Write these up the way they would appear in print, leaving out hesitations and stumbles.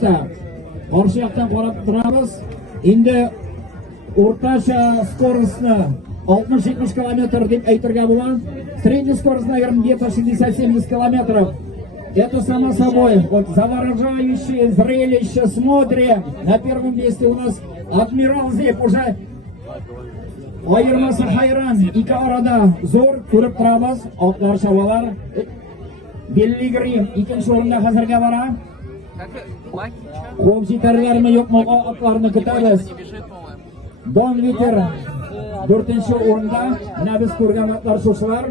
место. Qarshi yoqdan qarab turamiz. Endi o'rtacha скоростьni 60-70 км deb aytirga bo'ladi. Средняя скорость, наверное, где-то 60-70 км. Это само собой. Вот завораживающее зрелище смотрим. На первом месте у нас Адмирал Зеп уже ayırması hayran. İki arada zor ko'rib turamiz. Oqlar shavalar. Belligrim ikkinchi o'rinda hozirga boradi. Komsitarlarmi yo'qmi otlarni kutamiz. Don Viter 4-chi o'rinda. Mana biz ko'rgan otlar shular.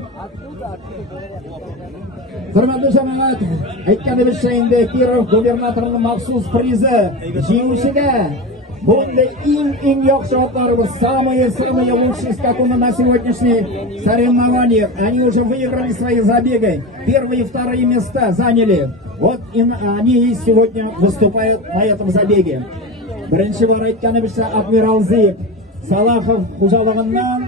Hurmatli jamoat, aytganimizcha endi Kirov gubernatorining maxsus prizi jenguvchiga bunday eng yaxshi otlarimiz, самые лучшие скакуны на сегодняшней соревнованиях. Они уже выиграли свои забеги. Первые и вторые места заняли. Вот они сегодня выступают на этом забеге. Birinchi bor aytganimizcha Admiral Zeb Salaxov xo'jalig'idan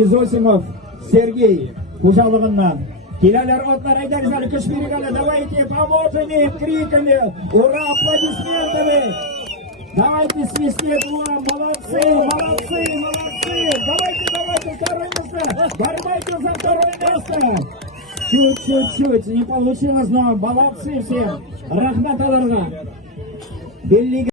Изосимов Сергей xo'jalig'idan Келялер отlar aytangizlar, kuch beringlar, давайте поможем им криками, ура, аплодисментами. Давайте свистеть, ура, молодцы, молодцы, молодцы. Давайте, второе место, борьбайте за второе место. Чуть-чуть, не получилось, но молодцы все. Рахмат аларга.